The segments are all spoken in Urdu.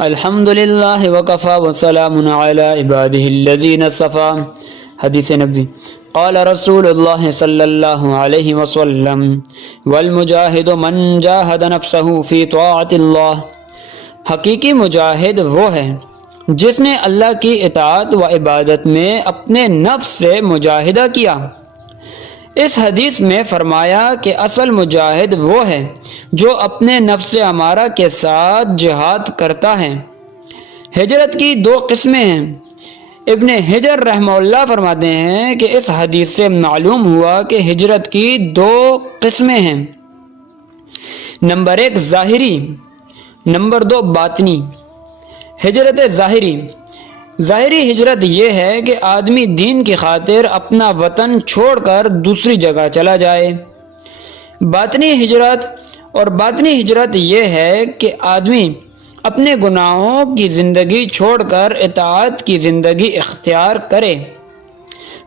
الحمدللہ وکفی وسلام علی عباده الذین اصطفی۔ حدیث نبوی۔ قال رسول اللہ صلی اللہ علیہ وسلم والمجاہد من جاہد نفسہ فی طاعت اللہ۔ حقیقی مجاہد وہ ہے جس نے اللہ کی اطاعت و عبادت میں اپنے نفس سے مجاہدہ کیا۔ اس حدیث میں فرمایا کہ اصل مجاہد وہ ہے جو اپنے نفس امارہ کے ساتھ جہاد کرتا ہے۔ ہجرت کی دو قسمیں ہیں۔ ابن حجر رحمہ اللہ فرماتے ہیں کہ اس حدیث سے معلوم ہوا کہ ہجرت کی دو قسمیں ہیں، نمبر 1 ظاہری، نمبر 2 باطنی۔ ہجرت ظاہری ہجرت یہ ہے کہ آدمی دین کی خاطر اپنا وطن چھوڑ کر دوسری جگہ چلا جائے۔ باطنی ہجرت یہ ہے کہ آدمی اپنے گناہوں کی زندگی چھوڑ کر اطاعت کی زندگی اختیار کرے۔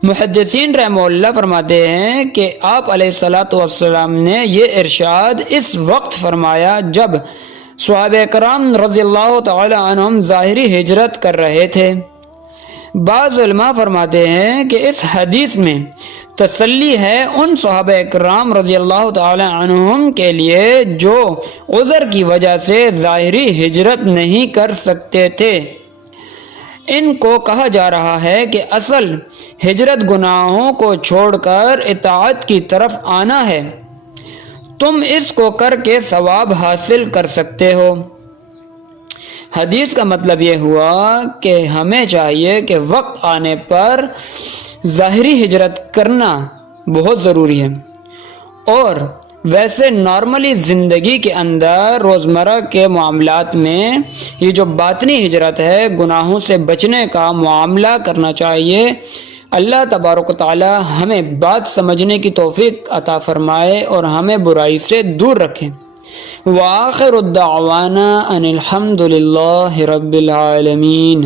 محدثین رحمہ اللہ فرماتے ہیں کہ آپ علیہ الصلوۃ والسلام نے یہ ارشاد اس وقت فرمایا جب صحابہ کرام رضی اللہ تعالی عنہم ظاہری ہجرت کر رہے تھے۔ بعض علماء فرماتے ہیں کہ اس حدیث میں تسلی ہے ان صحابہ کرام رضی اللہ تعالی عنہم کے لیے جو عذر کی وجہ سے ظاہری ہجرت نہیں کر سکتے تھے۔ ان کو کہا جا رہا ہے کہ اصل ہجرت گناہوں کو چھوڑ کر اطاعت کی طرف آنا ہے۔ تم اس کو کر کے ثواب حاصل کر سکتے ہو۔ حدیث کا مطلب یہ ہوا کہ ہمیں چاہیے کہ وقت آنے پر ظاہری ہجرت کرنا بہت ضروری ہے، اور ویسے نارملی زندگی کے اندر روزمرہ کے معاملات میں یہ جو باطنی ہجرت ہے گناہوں سے بچنے کا معاملہ کرنا چاہیے۔ اللہ تبارک و تعالی ہمیں بات سمجھنے کی توفیق عطا فرمائے اور ہمیں برائی سے دور رکھے۔ وآخر الدعوانا ان الحمد للہ رب العالمین۔